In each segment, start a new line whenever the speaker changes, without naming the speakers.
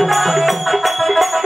Thank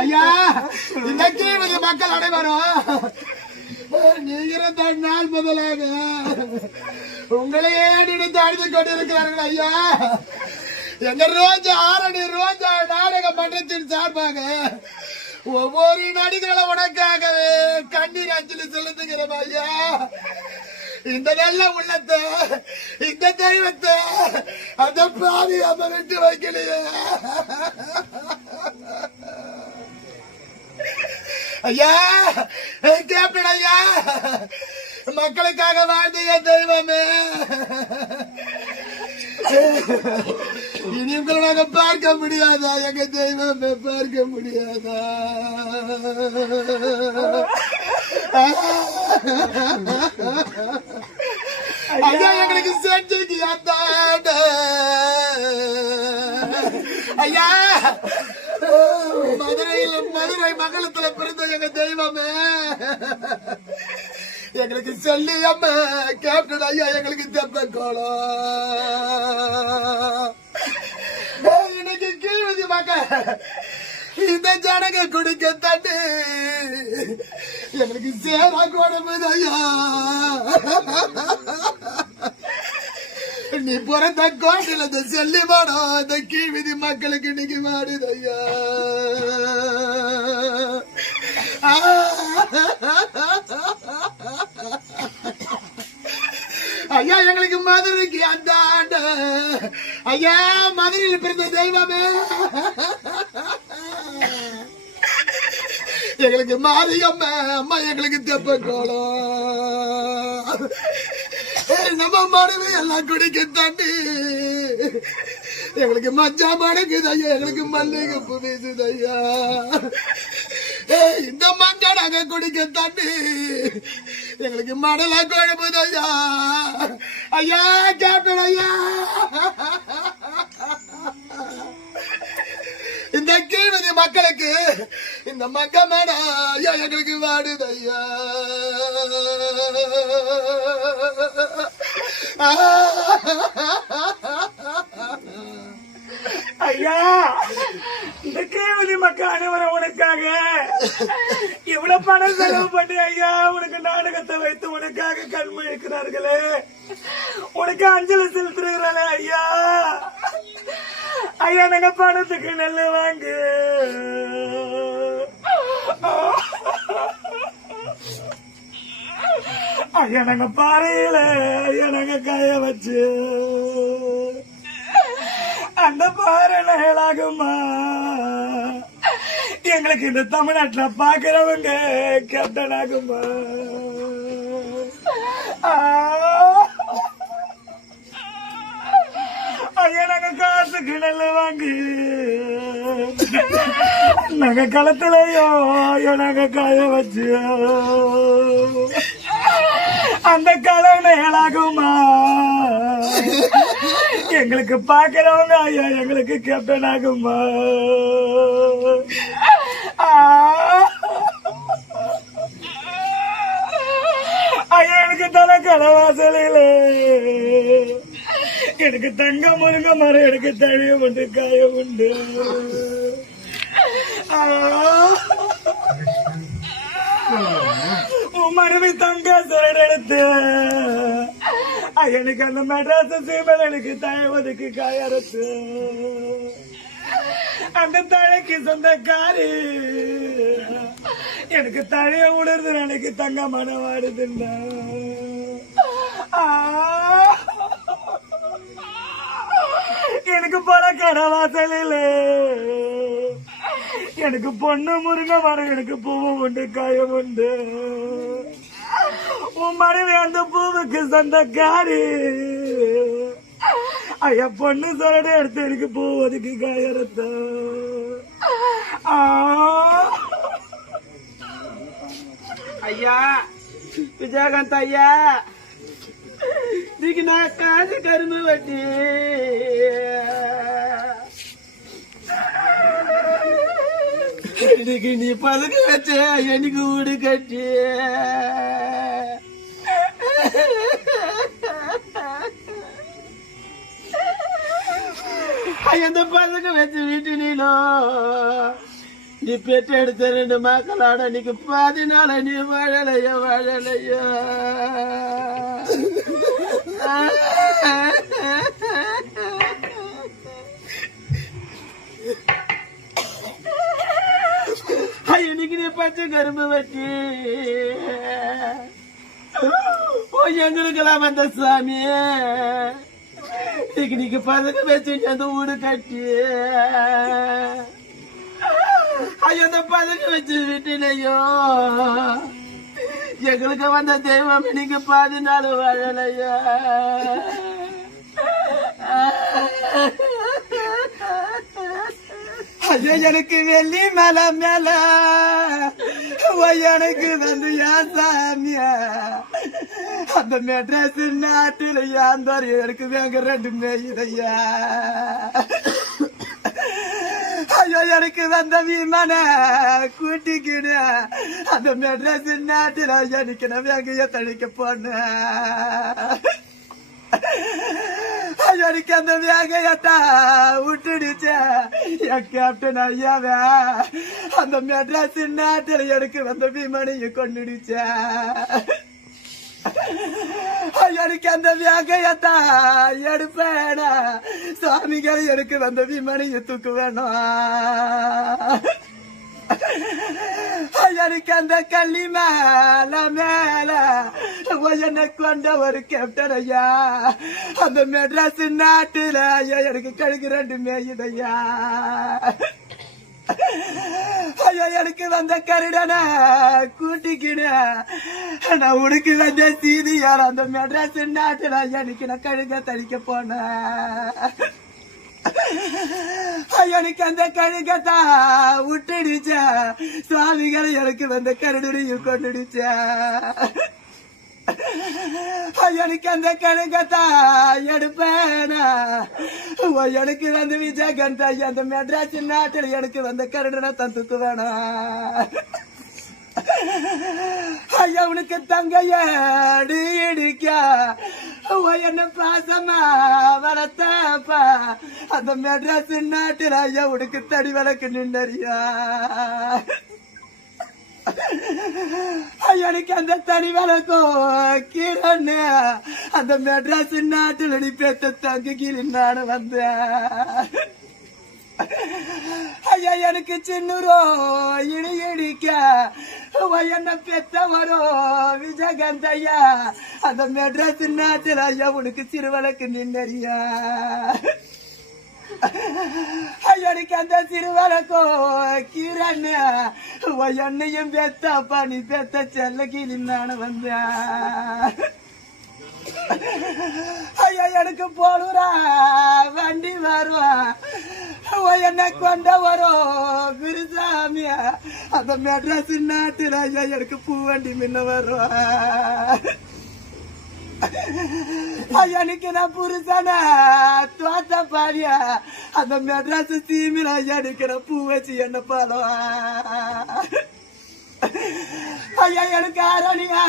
ஐயா இந்த இது மக்கள் அனைவரும் நீங்க நாள் முதலாக உங்களையே நினைத்து அழுது கொண்டிருக்கிறார்கள் ஐயா. எங்க ரோஜா ஆரணி ரோஜா நாடக மன்றத்தின் சார்பாக ஒவ்வொரு நடிகளும் உனக்காகவே கண்ணீர் அஞ்சலி செலுத்துகிறோம் ஐயா. இந்த நல்ல உள்ளத்தை இந்த தெய்வத்தை அந்த பாவி அம்மா விட்டு வைக்கலையே. ஐயா கேப்டன் ஐயா மக்களுக்காக வாழ்ந்தீங்க தெய்வமே. இனி உங்களை நாங்க பார்க்க முடியாதா? எங்க தெய்வமே பார்க்க முடியாதா? ஐயா எங்களுக்கு செஞ்சுக்கு அந்த ஐயா மதுரையில் மதுரை மகளத்துல பிறந்த எங்க தெய்வமே. எங்களுக்கு சொல்லி அம்மா கேப்டன் ஐயா எங்களுக்கு தெப்ப கோலம். இன்னைக்கு கீழ்வதி மக்க இந்த ஜனங்க குடிக்க தட்டு. எனக்கு சேரா கொடுமுது நீ பிறந்த கோட்டில் இந்த செல்லி மாடம் இந்த கீழ்விதி மக்களுக்கு இன்னைக்கு மாடுதையா ஐயா. எங்களுக்கு மதுரைக்கு அந்த ஆண்டு. ஐயா மதுரையில் பிறந்த தெய்வமே. எங்களுக்கு மாரியம்மா அம்மா எங்களுக்கு தெப்ப கோலம் நம்ம மனைவி எல்லாம் குடிக்க தண்ணி எங்களுக்கு மஞ்சா மடக்குது ஐயா எங்களுக்கு மல்லிகை பூ வீசுது ஐயா இந்த மஞ்சா நாங்க குடிக்க தண்ணி எங்களுக்கு மடலா குழம்புது ஐயா ஐயா கேப்டன் ஐயா. கீழ்வதி மக்களுக்கு. இந்த மக்க மேடம் எங்களுக்கு வாடுதையா. ஆ.
ஐயா இந்த கேவலி மக்க அனைவரும் உனக்காக இவ்வளவு பணம் செலவு பண்ணி ஐயா உனக்கு நாடகத்தை வைத்து உனக்காக கண்மை இருக்கிறார்களே உனக்கு அஞ்சலி செலுத்துகிறார்களே ஐயா. ஐயா நாங்க பணத்துக்கு நெல் வாங்கு. ஐயா நாங்க பாறையில ஐயா நாங்க காய வச்சு. அந்த பாறை நகலாகுமா எங்களுக்கு இந்த தமிழ்நாட்டுல பாக்குறவங்க கேப்டன் ஆகுமா ஆ. ஐயா நாங்க காசுக்கு நல்ல வாங்கி நாங்க களத்துலயோ ஐயோ நாங்க காய வச்சு அந்த கலை நகலாகுமா எங்களுக்கு பாக்குறவங்க ஐயா எங்களுக்கு கேப்டன் ஆகுமா ஐயா எனக்கு தலை கடவாசலில எனக்கு தங்க முருங்க மரம் எனக்கு தழிய உண்டு காய உண்டு. மனைவி தங்க சுரடெடுத்து எனக்கு அந்த மெட்ராஸ் சீமல் எனக்கு தயவதுக்கு காயறுத்து. அந்த தழைக்கு சொந்தக்காரி. எனக்கு தழைய உணர்ந்து எனக்கு தங்க மனம் வாடுதுல்ல எனக்கு பல கடவாசலில். எனக்கு பொண்ணு முருங்க மரம் எனக்கு பூவும் உண்டு காயம் உண்டு. உன் மனைவி அந்த பூவுக்கு சொந்தக்காரி. ஐயா பொண்ணு சொல்லட எடுத்து எனக்கு பூ ஒதுக்கி காயறத்த.
ஐயா விஜயகாந்த் ஐயா இதுக்கு நான் காசு கரும்பு வட்டி. இன்னைக்கு நீ பதுக்க வச்ச எனக்கு வீடு கட்டி.
எந்த பசங்க வச்சு வீட்டு நீனோ நீ பெற்று எடுத்த ரெண்டு மக்களோட நீக்கு பாதி நாள நீ வாழலையோ வாழலையோ. இன்னைக்கு நீ பச்சை கரும்பு வச்சு ஓ எங்களுக்கெல்லாம் வந்த சாமி இன்னைக்கு நீங்க பசங்க வச்சு அந்த வீடு கட்டி. ஐயோ அந்த பசங்க வச்சு விட்டுலையோ எங்களுக்கு வந்த தெய்வம் நீங்க பாதி நாள் வாழலையா. ஐயோ எனக்கு வெள்ளி மேல மேல. எனக்கு வந்து ஏன் சாமியா. அந்த மெட்ராஸ் நாட்டுல அந்த எனக்கு வேங்க ரெண்டு மேயுதையா ஐயோ எனக்கு வந்த விமான கூட்டிக்கிடு அந்த மெட்ராஸ் நாட்டில் எனக்கு நம்ம வேங்கைய தழிக்க போனேன் எனக்கு அந்த வேகையத்தா விட்டுடுச்சு. என் கேப்டன் ஐயாவே அந்த மெட்ராஸ் நாட்டில் எனக்கு வந்த விமானிய கொண்டுடுச்சு எனக்கு அந்த வேகையத்தா எடுப்பேனா? சாமிகள் எனக்கு வந்த விமனையை தூக்கு வேணும் எனக்கு அந்த கள்ளி மேல மேல என்ன கொண்ட ஒரு கேப்டன் ஐயா. அந்த மெட்ராஸ் நாட்டுல ஐயா எனக்கு கழுகு ரெண்டு மேயுதையா ஐயோ எனக்கு வந்த கருடன கூட்டிக்கிட. நான் உனக்கு வந்த சீதி யார் அந்த மெட்ராஸ் நாட்டுல எனக்கு நான் கழுக தடிக்க போனேன் எனக்கு அந்த கழுகத்தா விட்டுடுச்ச. சுவாமிகளை எனக்கு வந்த கருடனையும் கொண்டுடுச்ச எனக்கு அந்த கணக்கத்தான் எடுப்பேனா? ஓ, எனக்கு வந்து விஜயகாந்த் ஐயா அந்த மெட்ராஸ் நாட்டில் எனக்கு வந்த கருடனை தந்துக்கு வேணாம் ஐயா உனக்கு தங்கையாடி இடிக்க? ஓ, என்ன பாசமா வளர்த்தாப்பா? அந்த மெட்ராஸ் நாட்டில் ஐயா உனக்கு தடி விளக்கு நின்றறியா எனக்கு அந்த தனி வழக்கம் கிரண் அந்த மெட்ராஸ் நாட்டில் நீ பெத்த தங்கு கீழே நானும் வந்தேன் ஐயா எனக்கு சின்னரோ இடி இடிக்க. என்ன பெத்த வரோ விஜயகாந்த் ஐயா அந்த மெட்ராஸ் நாட்டில் ஐயா உனக்கு சிறுவனுக்கு நின்னறியா? எனக்கு அந்த சிறுவனுக்கோ கிரண் என்னையும் பெத்தப்பா நீ பெத்த செல்ல கீழே நானும் வந்தேன் ஐயா எனக்கு போடுறா வண்டி வருவா. என்ன கொண்ட வரும் குருசாமி. அந்த மெட்ராஸ் நாட்டுல ஐயா எனக்கு பூ வண்டி முன்ன வருவா. எனக்கு நான் புருஷனா? தோத்த பாரியா? அந்த மெட்ராஸ் தீமில எனக்கு நான் பூ வச்சு என்ன பாலவா ஐயா எனக்கு ஆரணியா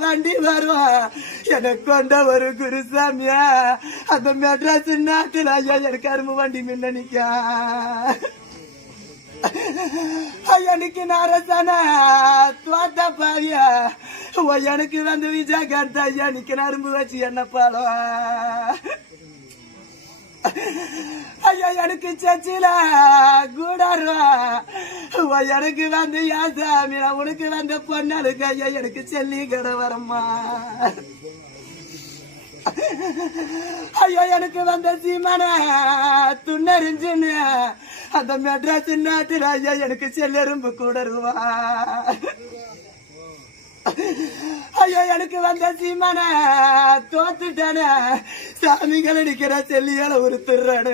வண்டி வருவா எனக்கு கொண்ட ஒரு குருசாமியா? அந்த மெட்ராஸ் நாட்டுல ஐயா எனக்கு அரும்பு வண்டி முன்ன நிக்கா. ஐயா நிக்கு நாரசானா தோத்த பாரியா? எனக்கு வந்து விஜா கார்த்தா ஐயா நிக்க அரும்பு வச்சு என்ன பாலம் ஐயா எனக்கு சச்சில கூடாருவா. எனக்கு வந்து யாசாமி உனக்கு வந்த பொண்ணாளுக்கு ஐயா எனக்கு செல்லி கடை வரம்மா. ஐயோ எனக்கு வந்த சீமான துண்ணறிஞ்சுன்னு அந்த மெட்ராஸ் நாட்டுல ஐயா எனக்கு செல்லெரும்பு கூடருவா. ஐயோ எனக்கு வந்த சீமான தோத்துட்டானே. சாமிகள் அடிக்கிற செல்லியால ஒரு திருட